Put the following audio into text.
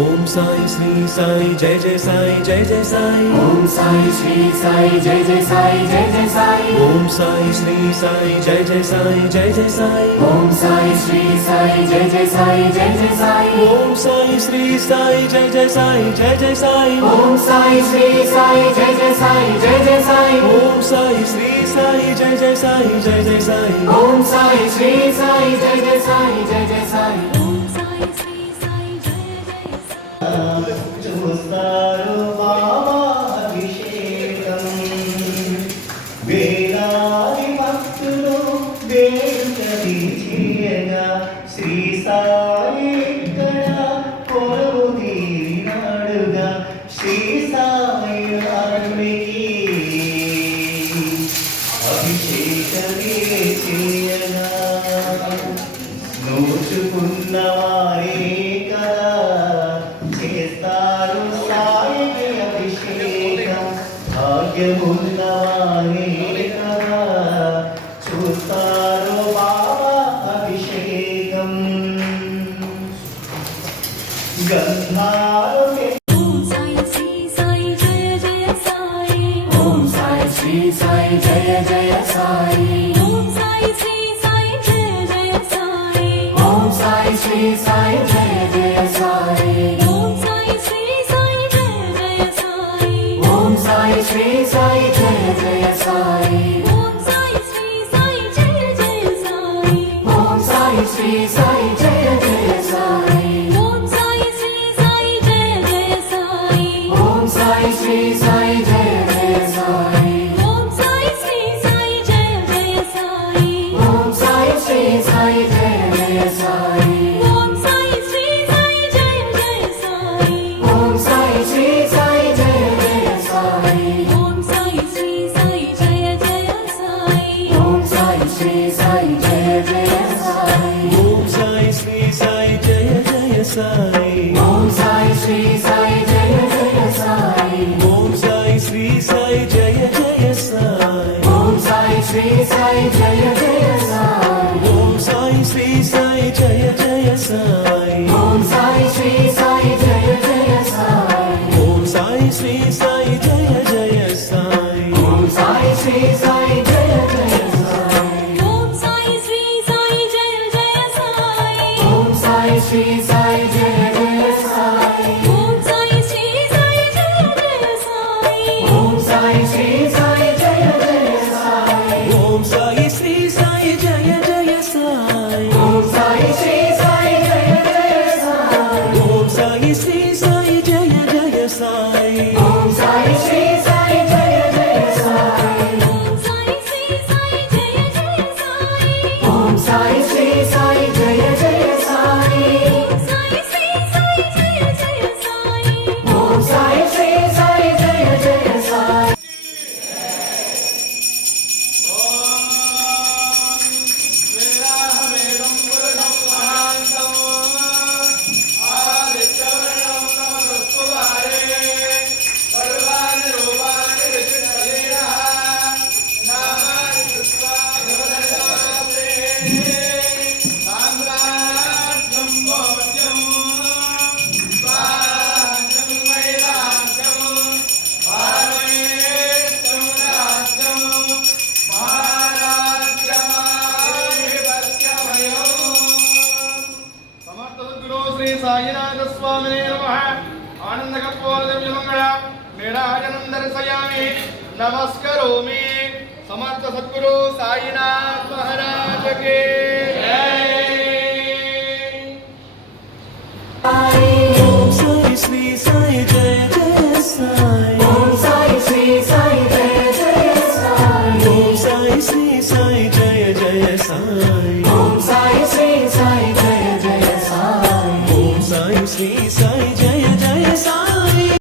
ओम साई श्री साई जय जय साई जय जय साई। ओम साई श्री साई जय जय साई जय जय साई। ओम साई श्री साई जय जय साई जय जय साई। ओम साई श्री साई जय जय साई जय जय साई। ओम साई श्री साई जय जय साई जय जय साई। ओम साई श्री साई जय जय साई जय जय साई। ओम साई श्री साई जय जय साई जय जय साई। ओम साई श्री साई जय जय साई जय जय साई। ओम साई श्री साई जय जय साई। చూస్తారు బాబా అభిషేకం వేలాది భక్తులు వేడుకని చేయగా శ్రీ సాయి ఇక్కడ కొలువు తీరినాడుగా శ్రీ సాయి ఆత్మకి అభిషేకమే చేయగా నోచుకున్న వారే కదా చేస్తారు సాయికి అభిషేకం భాగ్యమున్నవారే కదా చూస్తారు బాబా అభిషేకం గంధాలు ఓం సాయి శ్రీ సాయి జయ జయ సాయి. ఓం సాయి శ్రీ సాయి జయ జయ సాయి. ఓం సాయి శ్రీ సాయి జయ జయ సాయి. ఓం సాయి శ్రీ సాయి జయ జయ సాయి. ఓం సాయి శ్రీ సాయి జయ జయ సాయి. ఓం సాయి శ్రీ సాయి జయ జయ సాయి. ఓం సాయి శ్రీ సాయి జయ జయ సాయి. ఓం సాయి శ్రీ సాయి జయ జయ సాయి. ఓం సాయి శ్రీ సాయి జయ జయ సాయి. ఓం సాయి శ్రీ సాయి జయ జయ సాయి. ఓం సాయి శ్రీ సాయి జయ జయ సాయి. ఓం సాయి శ్రీ సాయి జయ జయ సాయి. ఓం సాయి శ్రీ సాయి జయ జయ సాయి. ఓం సాయి శ్రీ సాయి జయ జయ సాయి. ఓం సాయి శ్రీ సాయి జయ జయ సాయి. ఓం సాయి శ్రీ సాయి జయ జయ సాయి. ओम साई श्री साई जय जय साई। ఓం సాయి శ్రీ సాయి జయ జయ సాయి. ओम साई श्री साई जय जय साई। ఓం సాయి శ్రీ సాయి జయ జయ సాయి. ओम साई श्री साई जय जय साई। ఓం సాయి శ్రీ సాయి జయ జయ సాయి. ओम साई श्री साई जय जय साई। ఓం సాయి శ్రీ సాయి జయ జయ సాయి. ఓం సాయి శ్రీ సాయి జయ జయ సాయి. ఓం సాయి శ్రీ సాయి జయ జయ సాయి. ఓం సాయి శ్రీ సాయి జయ జయ సాయి. ఓం సాయి శ్రీ సాయి జయ జయ సాయి. ओम साई श्री साई जय जय साई। ఓం సాయి శ్రీ సాయి జయ జయ సాయి. ओम साई श्री साई जय जय साई। ఓం సాయి శ్రీ సాయి జయ జయ సాయి. ఓం సాయి శ్రీ సాయి జయ జయ సాయి. ఓం సాయి శ్రీ సాయి జయ జయ సాయి. ఓం సాయి శ్రీ సాయి జయ జయ సాయి. సమర్థ సద్గురు శ్రీ సాయినాథ స్వామినే నమః. ఆనంద కర్పూర దివ్య మంగళ నీరాజనం దర్శయామి నమస్కరోమి. సమర్థ సద్గురు సాయినాథ్ మహారాజ్ కే ओम साई श्री साई जय जय साई। ఓం సాయి శ్రీ సాయి జయ జయ సాయి. ओम साई श्री साई